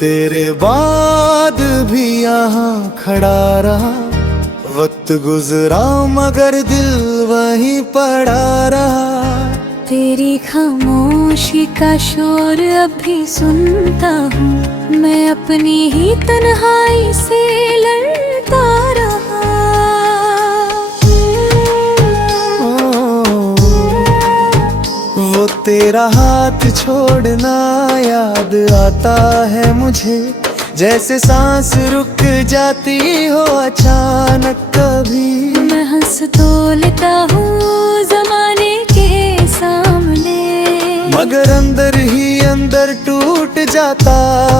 तेरे बाद भी यहाँ खड़ा रहा, वक्त गुजरा मगर दिल वहीं पड़ा रहा। तेरी खामोशी का शोर अब भी सुनता हूँ, मैं अपनी ही तन्हाई से लड़ता रहा। वो तेरा हाथ छोड़ना याद आता है मुझे, जैसे सांस रुक जाती हो अचानक कभी। मैं हंस तो लेता हूँ जमाने के सामने, मगर अंदर ही अंदर टूट जाता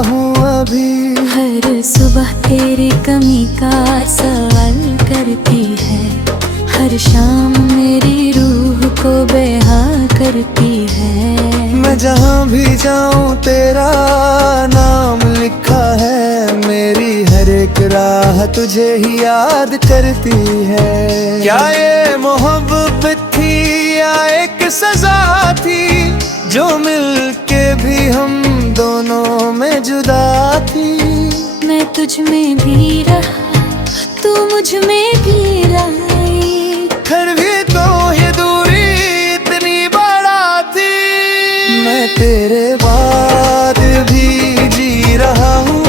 हूँ अभी। हर सुबह तेरी कमी का सवाल करती है, हर शाम मेरी रूह को बेहा करती है। मैं जहाँ भी जाऊँ तेरा नाम लिखा है, मेरी हर एक राह तुझे ही याद करती है। क्या ये मोहब्बत थी या एक सजा थी, जो मिलके भी हम दोनों में जुदा थी। मैं तुझ में भी रहा, तू मुझ में भी रही, फिर भी तो ये दूरी इतनी बड़ा थी। मैं तेरे बाद भी जी रहा हूँ,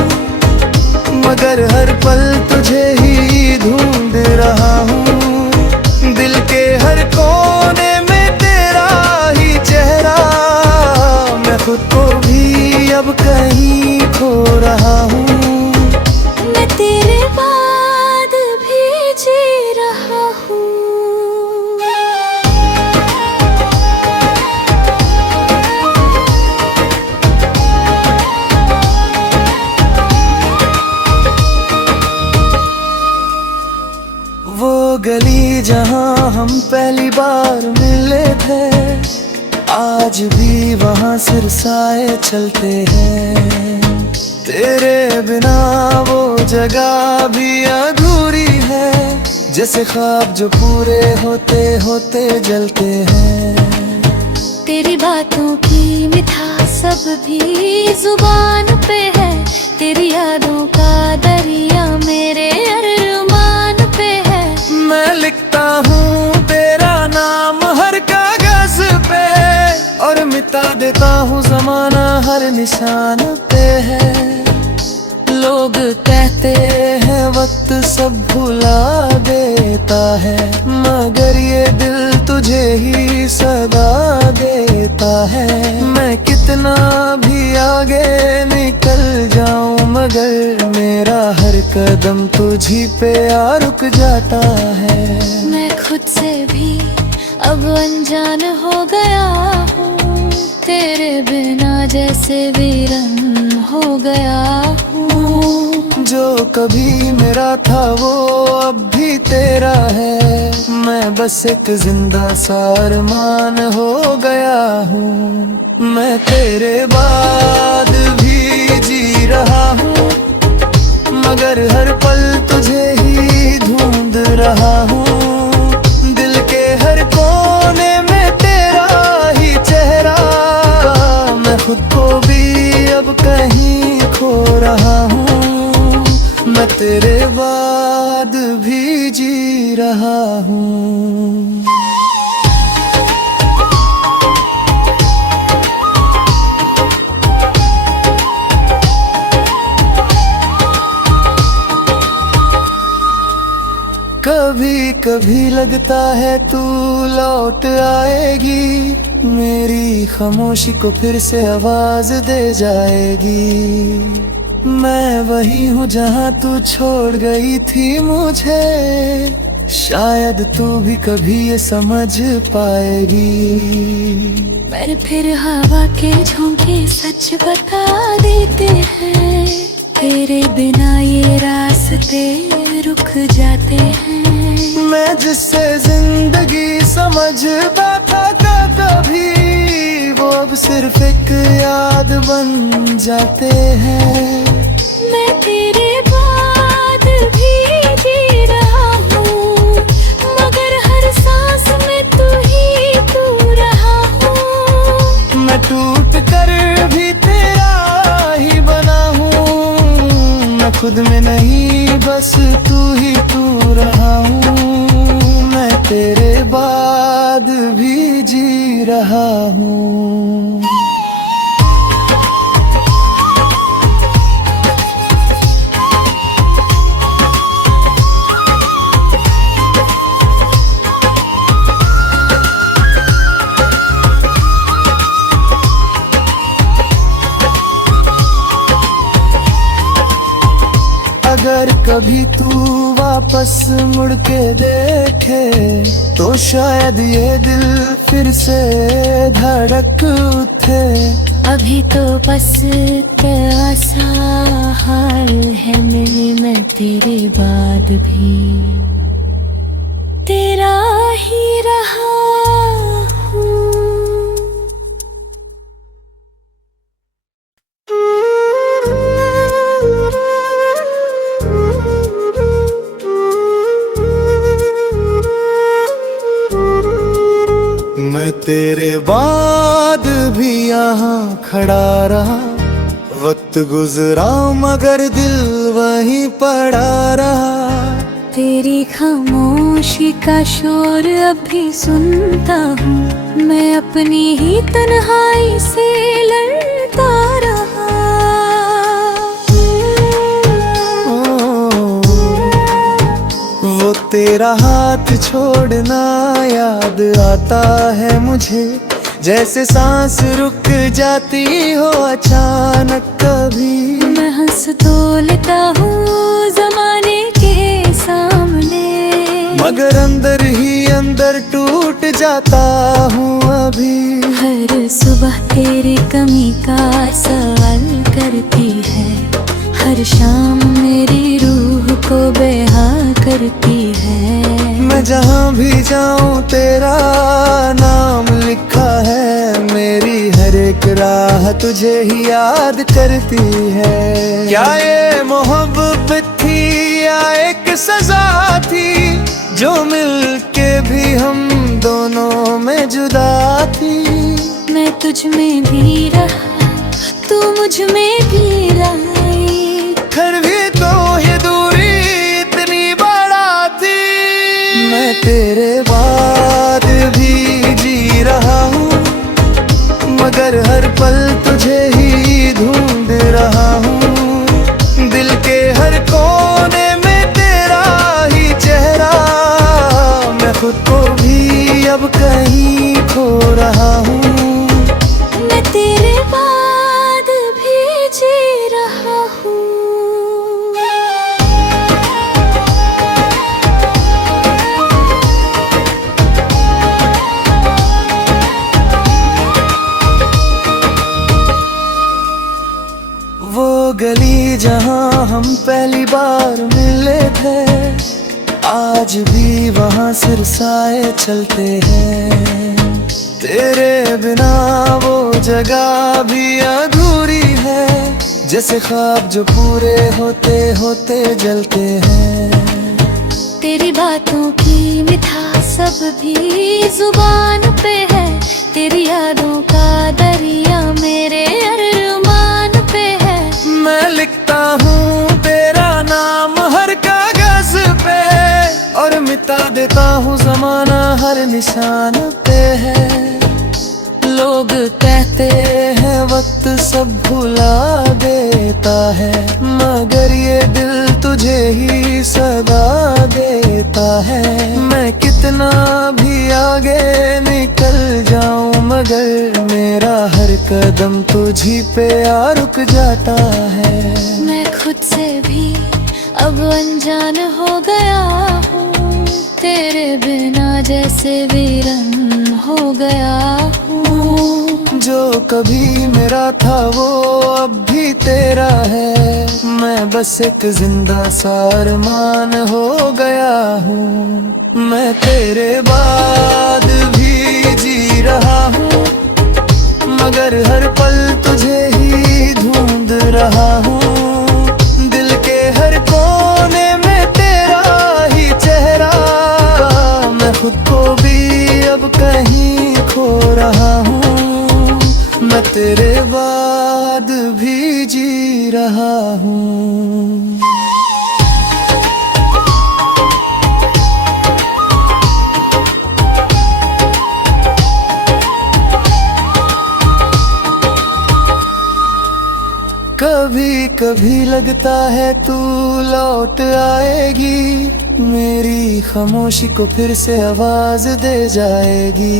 मगर हर पल तुझे ही ढूंढ रहा हूँ। दिल के हर कोने में तेरा ही चेहरा, मैं खुद को भी अब कहीं खो रहा हूँ। मैं तेरे बाद भी जी रहा हूँ। वो गली जहाँ हम पहली बार मिले थे, आज भी वहाँ सिरसाए चलते हैं। तेरे बिना वो जगह भी अधूरी है, जैसे ख्वाब जो पूरे होते होते जलते हैं। तेरी बातों की मिठास सब भी जुबान पे है, तेरी यादों का दरिया मेरे अरमान पे है। मैं लिखता हूँ तेरा नाम हर कागज पे, और मिटा देता हूँ जमाना हर निशान पे है। लोग कहते हैं वक्त सब भुला देता है, मगर ये दिल तुझे ही सदा देता है। मैं कितना भी आगे निकल जाऊं, मगर मेरा हर कदम तुझी पे आ रुक जाता है। मैं खुद से भी अब अनजान हो गया हूँ, तेरे बिना जैसे वीरन हो गया हूँ। जो कभी मेरा था वो अब भी तेरा है, मैं बस एक जिंदा सा अरमान हो गया हूँ। मैं तेरे बाद भी जी रहा हूँ, मगर हर पल तुझे ही ढूंढ रहा हूँ। दिल के हर कोने में तेरा ही चेहरा, मैं खुद को भी अब कहीं खो रहा हूँ। मैं तेरे बाद भी जी रहा हूँ। कभी कभी लगता है तू लौट आएगी, मेरी खामोशी को फिर से आवाज दे जाएगी। मैं वही हूँ जहाँ तू छोड़ गई थी मुझे, शायद तू भी कभी ये समझ पाएगी। पर फिर हवा के झोंके सच बता देते हैं, तेरे बिना ये रास्ते रुक जाते हैं। मैं जिससे जिंदगी समझता था कभी, वो अब सिर्फ एक याद बन जाते हैं। मैं तेरे बाद भी जी रहा हूँ, मगर हर सांस में तू ही तू रहा हूँ। मैं टूट कर भी तेरा ही बना हूँ, बस तू ही तू रहा हूँ, मैं तेरे बाद भी जी रहा हूँ। अगर कभी तू वापस मुड़ के देखे तो शायद ये दिल फिर से धड़क उठे। अभी तो बस तेरा सा हाल है मेरे, मैं तेरे बाद भी तेरा ही रहा हूँ। मैं तेरे बाद भी यहाँ खड़ा रहा, वक्त गुजरा मगर दिल वहीं पड़ा रहा। तेरी खामोशी का शोर अभी सुनता हूँ, मैं अपनी ही तन्हाई से लड़ता रहा। वो तेरा हाथ छोड़ना याद आता है मुझे, जैसे सांस रुक जाती हो अचानक कभी। मैं हंस तो लेता हूँ जमाने के सामने, मगर अंदर ही अंदर टूट जाता हूँ अभी। हर सुबह तेरी कमी का सवाल करती है, हर शाम मेरी रूह को बेहा करती है। मैं जहाँ भी जाऊँ तेरा नाम लिखा है, मेरी हर एक राह तुझे ही याद करती है। क्या ये मोहब्बत थी या एक सजा थी, जो मिल के भी हम दोनों में जुदा थी। मैं तुझ में भी रहा, तू मुझ में भी रही, फिर भी तो ये दूरी इतनी बड़ा थी। मैं तेरे बाद भी जी रहा हूँ, मगर हर पल तुझे ही ढूंढ रहा हूँ। दिल के हर कोने में तेरा ही चेहरा, मैं खुद को भी अब कहीं खो रहा हूँ। मैं तेरे बाद भी जी रहा हूँ। वो गली जहाँ हम पहली बार मिले थे, आज भी वहाँ सिरसाए चलते हैं। तेरे बिना वो जगह भी अधूरी है, जैसे ख्वाब जो पूरे होते होते जलते हैं। तेरी बातों की मिठास सब भी जुबान पे है, तेरी यादों का दरिया मेरे अरमान पे है। मैं लिखता हूँ तेरा नाम हर कागज पे, और मिटा देता हूँ जमाना हर निशान पे है। लोग कहते हैं वक्त सब भुला देता है, मगर ये दिल तुझे ही सदा देता है। मैं कितना भी आगे निकल जाऊं, मगर मेरा हर कदम तुझी पे आ रुक जाता है। मैं खुद से भी अब अनजान हो गया हूँ, तेरे बिना जैसे वीरन हो गया हूँ। जो कभी मेरा था वो अब भी तेरा है, मैं बस एक जिंदा सा अरमान हो गया हूँ। मैं तेरे बाद भी जी रहा हूँ, मगर हर पल तुझे ही ढूंढ रहा हूँ। दिल के हर कोने में तेरा ही चेहरा, मैं खुद को भी अब कहीं खो रहा हूँ। मैं तेरे बाद भी जी रहा हूँ। कभी लगता है तू लौट आएगी, मेरी खामोशी को फिर से आवाज दे जाएगी।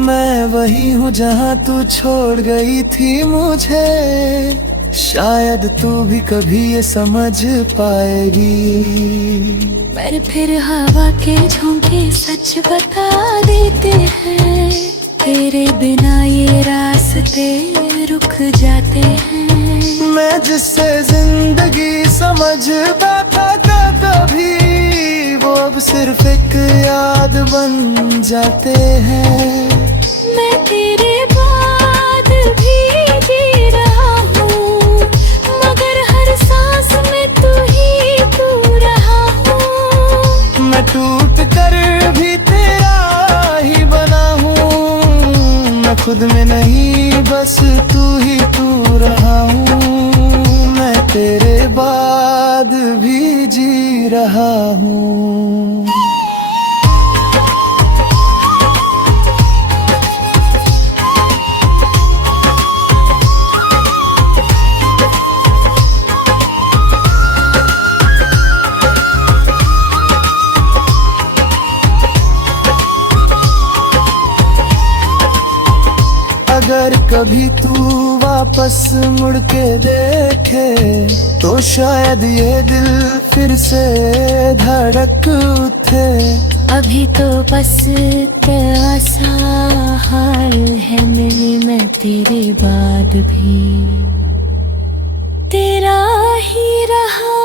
मैं वही हूँ जहाँ तू छोड़ गई थी मुझे, शायद तू भी कभी ये समझ पाएगी। पर फिर हवा के झोंके सच बता देते हैं, तेरे बिना ये रास्ते रुक जाते हैं। मैं जिससे जिंदगी समझता था कभी, वो अब सिर्फ एक याद बन जाते हैं। मैं तेरे बाद भी जी रहा हूँ, मगर हर सांस में तू ही तू रहा हूँ। मैं टूट कर भी तेरा ही बना हूँ, मैं खुद में नहीं बस तू ही तू रहा हूँ। मैं तेरे बाद भी जी रहा हूँ। अगर कभी तू वापस मुड़ के देखे, तो शायद ये दिल फिर से धड़क उठे। अभी तो बस तेरा सा हाल है मेरे, मैं तेरे बाद भी तेरा ही रहा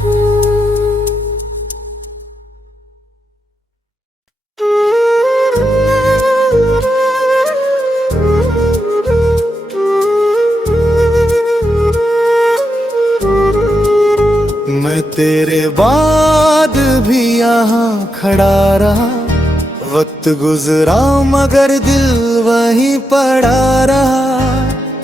हूँ। मैं तेरे बाद भी यहाँ खड़ा रहा, वक्त गुजरा मगर दिल वहीं पड़ा रहा।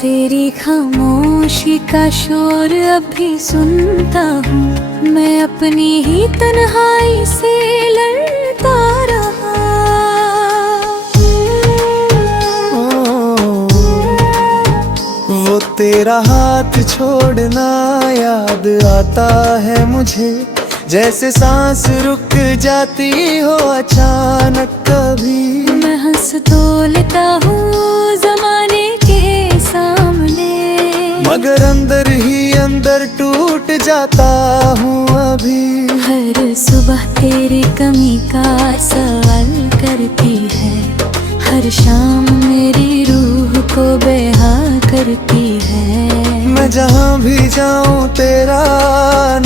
तेरी खामोशी का शोर अभी सुनता हूँ, मैं अपनी ही तन्हाई से लड़ता रहा। वो तेरा हाथ छोड़ना याद आता है मुझे, जैसे सांस रुक जाती हो अचानक कभी। मैं हंस तो लेता हूँ जमाने के सामने, मगर अंदर ही अंदर टूट जाता हूँ अभी। हर सुबह तेरी कमी का सवाल करती है, हर शाम मेरी रूह को बेहा करती है। मैं जहाँ भी जाऊँ तेरा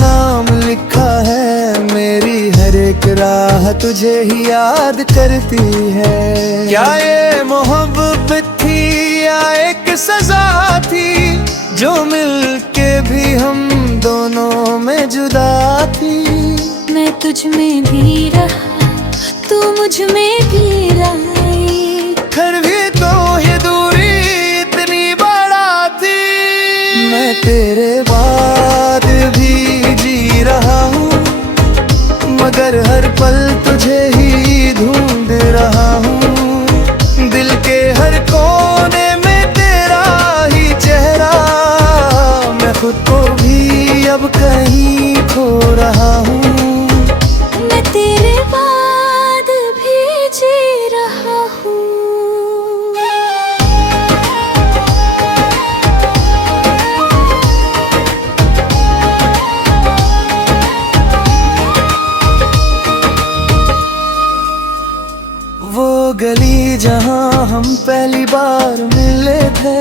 नाम लिखा है, मेरी हर एक राह तुझे ही याद करती है। क्या ये मोहब्बत थी या एक सजा थी, जो मिलके भी हम दोनों में जुदा थी। मैं तुझ में भी रहा, तू मुझ में भी रही, फिर भी तो ये दूरी इतनी बड़ा थी। मैं तेरे बाद भी जी रहा हूँ, मगर हर पल तुझे ही ढूंढ रहा हूँ। दिल के हर कोने में तेरा ही चेहरा, मैं खुद को भी अब कहीं खो रहा हूँ। मैं तेरे बाद भी जी रहा हूँ। वो गली जहाँ हम पहली बार मिले थे,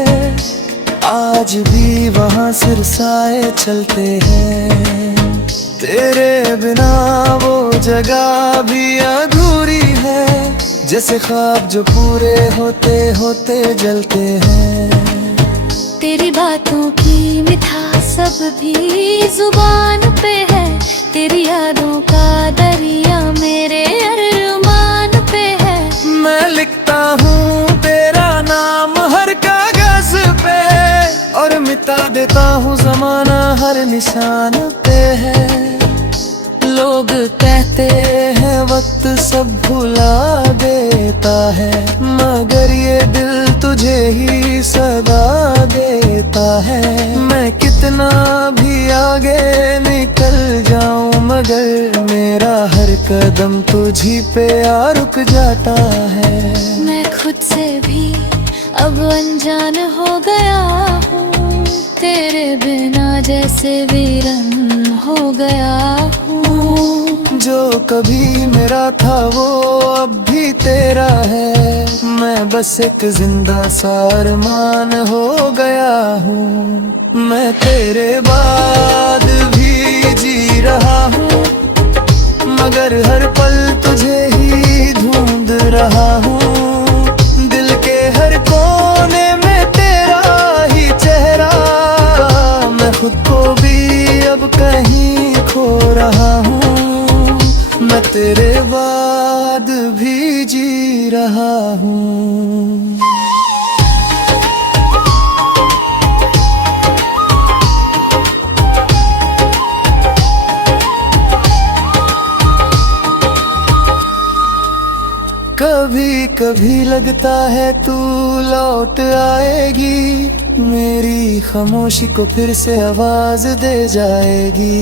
आज भी वहाँ सिरसाए चलते हैं। तेरे बिना वो जगह भी अधूरी है, जैसे ख्वाब जो पूरे होते होते जलते हैं। तेरी बातों की मिठास सब भी जुबान पे है, तेरी यादों का दरिया मेरे अरमान पे है। मैं लिखता हूँ तेरा नाम हर कागज पे, और मिटा देता हूँ जमाना हर निशान पे है। लोग कहते हैं वक्त सब भुला देता है, मगर ये दिल तुझे ही सदा देता है। मैं कितना भी आगे निकल जाऊं, मगर मेरा हर कदम तुझी पे आ रुक जाता है। मैं खुद से भी अब अनजान हो गया हूँ, तेरे बिना जैसे वीरन हो गया हूँ। जो कभी मेरा था वो अब भी तेरा है, मैं बस एक जिंदा सा अरमान हो गया हूँ। मैं तेरे बाद भी जी रहा हूँ, मगर हर पल तुझे ही ढूंढ रहा हूँ। दिल के हर कोने में तेरा ही चेहरा, मैं खुद को भी अब कहीं खो रहा हूँ। मैं तेरे बाद भी जी रहा हूँ। कभी कभी लगता है तू लौट आएगी, मेरी खामोशी को फिर से आवाज दे जाएगी।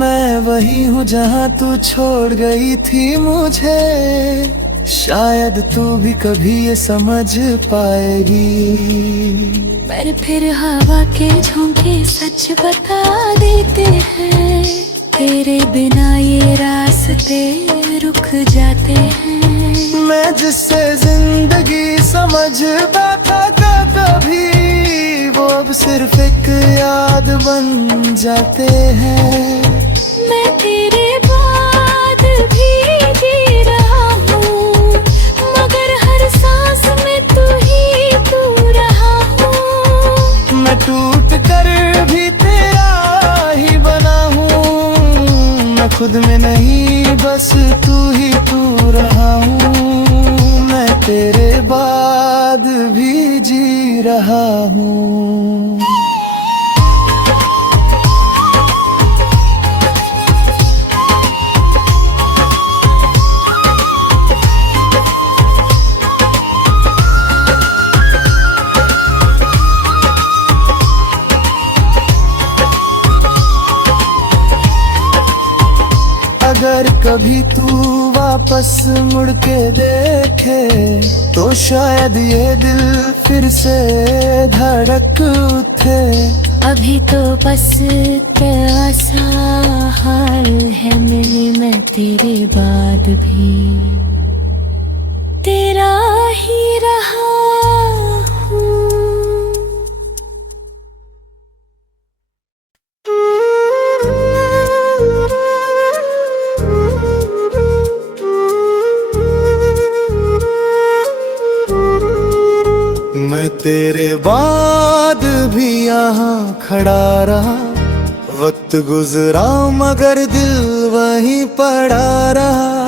मैं वही हूँ जहाँ तू छोड़ गई थी मुझे, शायद तू भी कभी ये समझ पाएगी। पर फिर हवा के झोंके सच बता देते हैं, तेरे बिना ये रास्ते रुक जाते हैं। मैं जिससे जिंदगी समझता था कभी, वो अब सिर्फ एक याद बन जाते हैं। मैं तेरे बाद भी जी रहा हूँ, मगर हर सांस में तू ही तू रहा हूँ। मैं टूट कर भी तेरा ही बना हूँ, मैं खुद में नहीं बस तू ही तू रहा हूँ। मैं तेरे बाद भी जी रहा हूँ। अगर कभी तू वापस मुड़ के देखे, तो शायद ये दिल फिर से धड़क उठे। अभी तो बस कैसा हाल है मेरी, मैं तेरे बाद भी तेरा ही रहा हूँ। मैं तेरे बाद भी यहाँ खड़ा रहा, वक्त गुजरा मगर दिल वहीं पड़ा रहा।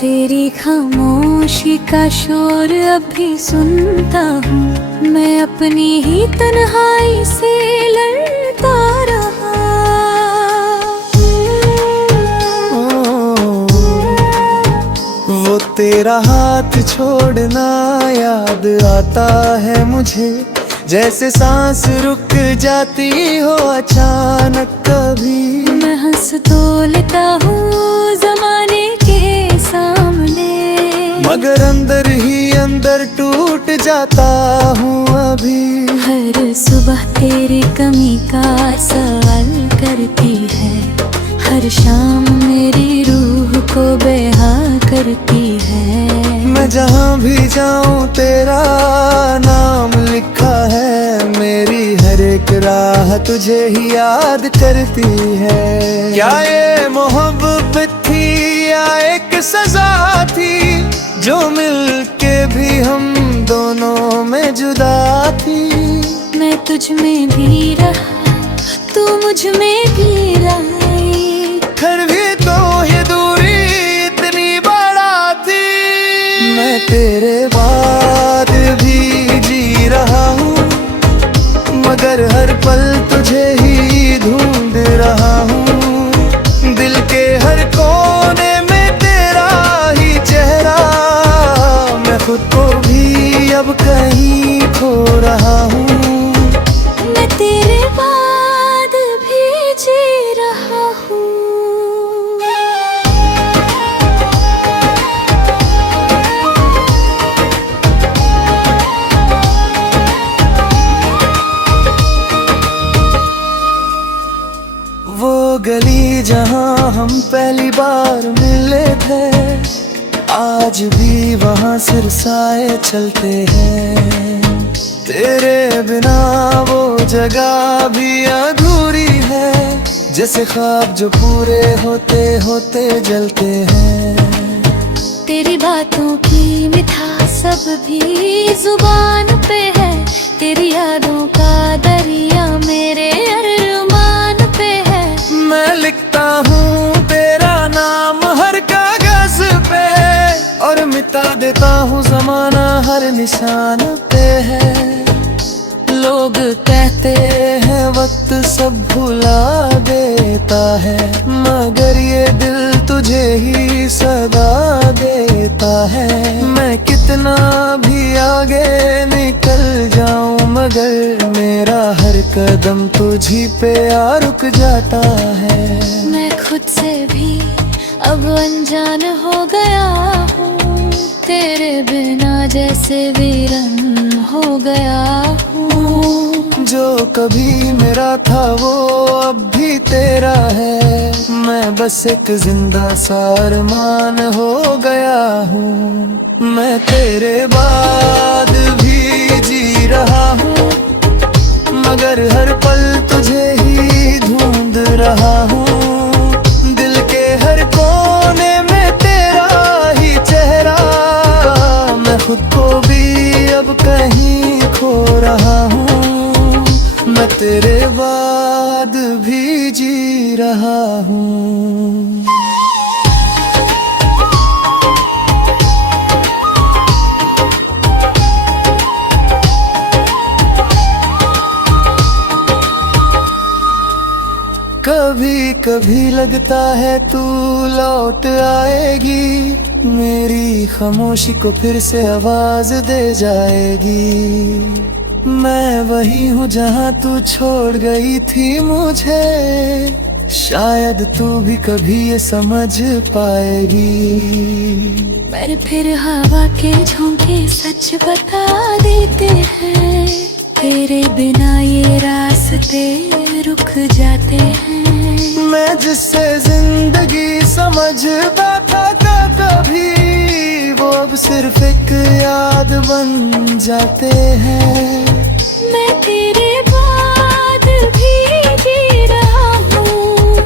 तेरी खामोशी का शोर अभी सुनता हूँ, मैं अपनी ही तन्हाई से लड़ता रहा। वो तेरा हाथ छोड़ना याद आता है मुझे, जैसे सांस रुक जाती हो अचानक कभी। मैं हंस तो लेता हूँ जमाने के सामने, मगर अंदर ही अंदर टूट जाता हूँ अभी। हर सुबह तेरी कमी का सवाल करती है, हर शाम मेरी रूह को बेहा करती है। मैं जहाँ भी जाऊँ तेरा नाम लिखा है, मेरी हर एक राह तुझे ही याद करती है। क्या ये मोहब्बत थी या एक सजा थी, जो मिलके भी हम दोनों में जुदा थी। मैं तुझ में भी रहा, तू मुझ में भी रही, फिर भी तो ये दूरी इतनी बड़ा थी। मैं तेरे बाद भी जी रहा हूँ, मगर हर पल तुझे ही ढूंढ रहा हूँ। दिल के हर कोने में तेरा ही चेहरा, मैं खुद को भी अब कहीं खो रहा हूँ। मैं तेरे बाद जहां हम पहली बार मिले थे, आज भी वहां सिरसाए चलते हैं। तेरे बिना वो जगह भी अधूरी है, जैसे ख्वाब जो पूरे होते होते जलते हैं। तेरी बातों की मिठास सब भी जुबान पे है, तेरी यादों का दरिया मेरे अरमान पे है। मैं लिखता हूँ तेरा नाम हर कागज पे, और मिटा देता हूँ जमाना हर निशान पे है। लोग कहते हैं वक्त सब भुला देता है, मगर ये दिल तुझे ही सदा देता है। मैं कितना भी आगे निकल जाऊं, मगर मेरा हर कदम तुझी पे आ रुक जाता है। मैं खुद से भी अब अनजान हो गया हूँ, तेरे बिना जैसे वीरन हो गया हूँ। जो कभी मेरा था वो अब भी तेरा है, मैं बस एक जिंदा सा अरमान हो गया हूँ। मैं तेरे बाद भी जी रहा हूँ, मगर हर पल तुझे ही ढूंढ रहा हूँ। दिल के हर कोने में तेरा ही चेहरा, मैं खुद को भी अब कहीं खो रहा हूँ। मैं तेरे बाद भी जी रहा हूँ। कभी कभी लगता है तू लौट आएगी, मेरी खामोशी को फिर से आवाज दे जाएगी। मैं वही हूँ जहाँ तू छोड़ गई थी मुझे, शायद तू भी कभी ये समझ पाएगी। पर फिर हवा के झोंके सच बता देते हैं, तेरे बिना ये रास्ते रुक जाते हैं। मैं जिससे जिंदगी समझता था कभी, वो अब सिर्फ एक याद बन जाते हैं। मैं तेरे बाद भी जी रहा हूँ,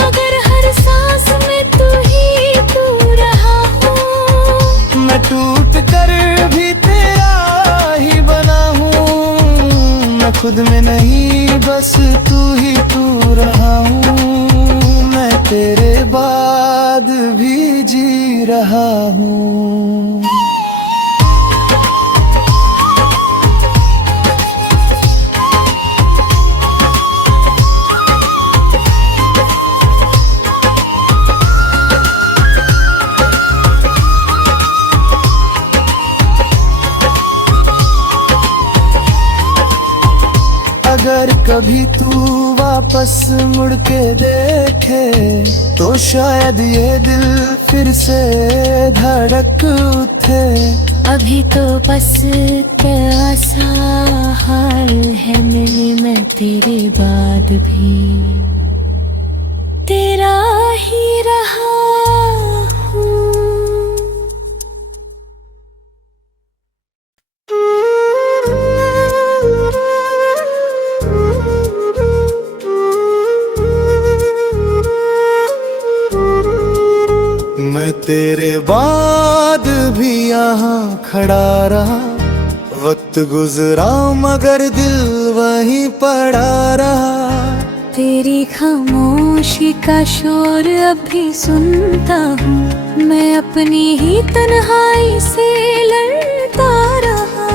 मगर हर सांस में तू ही तू रहा हूँ। मैं टूट कर भी तेरा ही बना हूँ, मैं खुद में नहीं बस तू ही तू रहा हूँ। मैं तेरे बाद भी जी रहा हूँ। अगर कभी तू वापस मुड़ के देखे, तो शायद ये दिल फिर से धड़क उठे। अभी तो बस कैसा हाल है मेरे, मैं तेरे बाद भी तेरा ही रहा हूँ। मैं तेरे बाद भी यहाँ खड़ा रहा, वक्त गुजरा मगर दिल वहीं पड़ा रहा। तेरी खामोशी का शोर अभी सुनता हूँ, मैं अपनी ही तन्हाई से लड़ता रहा।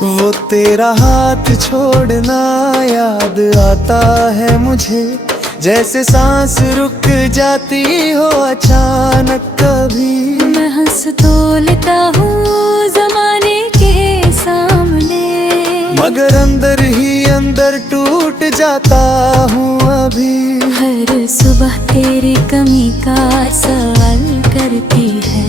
वो तेरा हाथ छोड़ना याद आता है मुझे, जैसे सांस रुक जाती हो अचानक कभी। मैं हंस तो लेता हूँ जमाने के सामने, मगर अंदर ही अंदर टूट जाता हूँ अभी। हर सुबह तेरी कमी का सवाल करती है,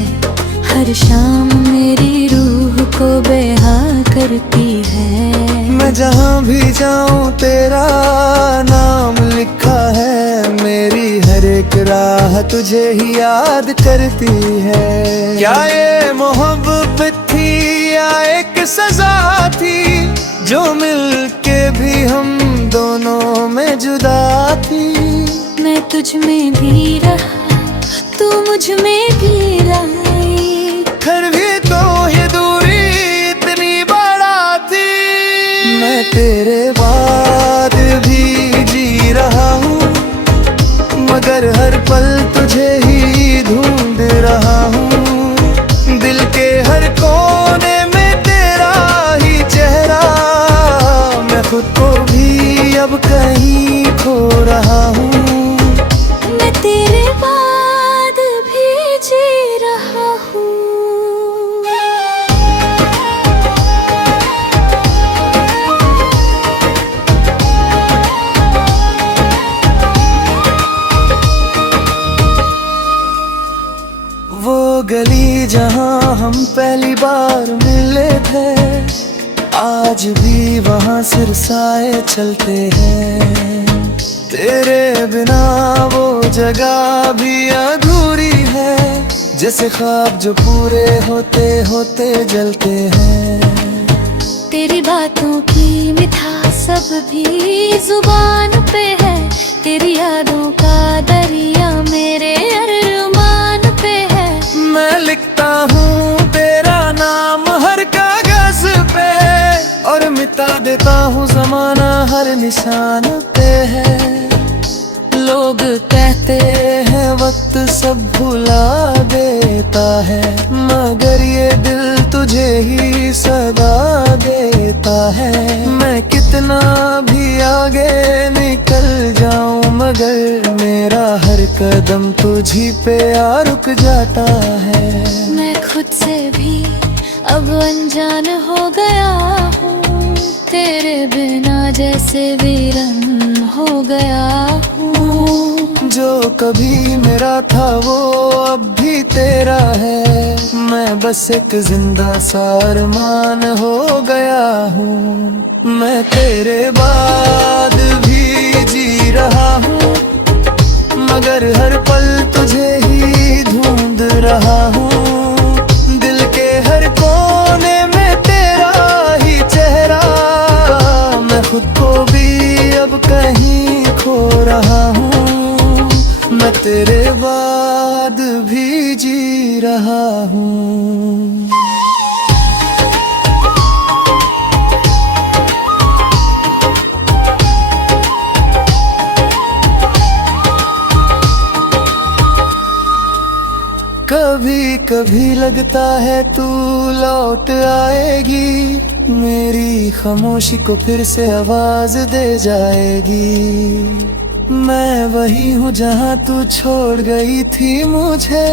हर शाम मेरी रूह को बेहा करती है। मैं जहाँ भी जाऊं तेरा नाम लिखा है, मेरी हर एक राह तुझे ही याद करती है। क्या ये मोहब्बत थी या एक सजा थी, जो मिल के भी हम दोनों में जुदा थी। मैं तुझ में भी रहा, तू मुझ में भी रही, फिर भी तो ये दूरी इतनी बड़ा थी। मैं तेरे बाद भी जी रहा हूँ, मगर हर पल तुझे ही ढूंढ रहा हूँ। दिल के हर कोने में तेरा ही चेहरा, मैं खुद को भी अब कहीं खो रहा हूँ। मैं तेरे बाद भी जी रहा हूँ। वो गली जहाँ हम पहली बार मिले थे, आज भी वहाँ सिरसाए चलते हैं। तेरे बिना वो जगह भी अधूरी है, जैसे ख्वाब जो पूरे होते होते जलते हैं। तेरी बातों की मिठास सब भी जुबान पे है, तेरी यादों का दरिया मेरे अरमान पे है। मैं लिखता हूँ तेरा नाम हर कागज पे, और मिटा देता हूँ जमाना हर निशान पे है। लोग कहते हैं वक्त सब भुला देता है, मगर ये दिल तुझे ही सदा देता है। मैं कितना भी आगे निकल जाऊं, मगर मेरा हर कदम तुझी पे आ रुक जाता है। मैं खुद से भी अब अनजान हो गया हूँ, तेरे बिना जैसे वीरन हो गया हूँ। जो कभी मेरा था वो अब भी तेरा है, मैं बस एक जिंदा सा अरमान हो गया हूँ। मैं तेरे बाद भी जी रहा हूँ, मगर हर पल तुझे ही ढूंढ रहा हूँ। दिल के हर कोने में तेरा ही चेहरा, मैं खुद को भी अब कहीं खो रहा हूँ। मैं तेरे बाद भी जी रहा हूँ। कभी कभी लगता है तू लौट आएगी, मेरी खामोशी को फिर से आवाज दे जाएगी। मैं वही हूँ जहाँ तू छोड़ गई थी मुझे,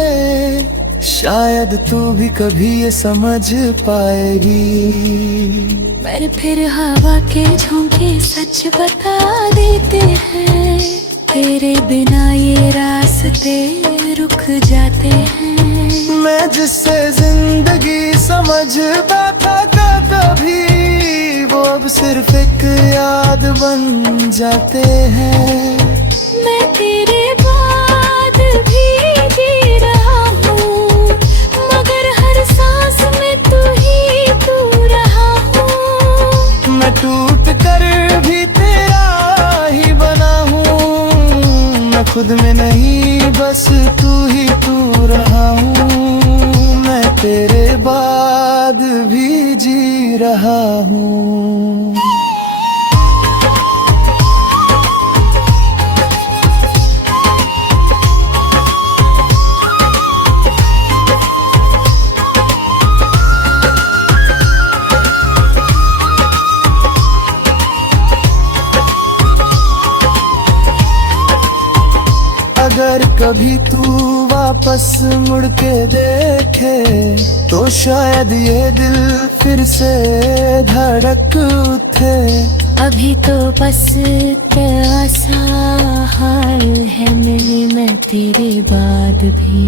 शायद तू भी कभी ये समझ पाएगी। पर फिर हवा के झोंके सच बता देते हैं, तेरे बिना ये रास्ते रुक जाते हैं। मैं जिससे जिंदगी समझता था कभी, वो अब सिर्फ एक याद बन जाते हैं। मैं तेरे बाद भी जी रहा हूँ, मगर हर सांस में तू ही तू रहा हूँ। मैं टूट कर भी तेरा ही बना हूँ, मैं खुद में नहीं बस तू ही तू रहा हूँ। मैं तेरे बाद भी जी रहा हूँ। अगर कभी तू वापस मुड़ के देखे, तो शायद ये दिल फिर से धड़क उठे। अभी तो बस तेरा सा हाल है, मिली मैं तेरे बाद भी।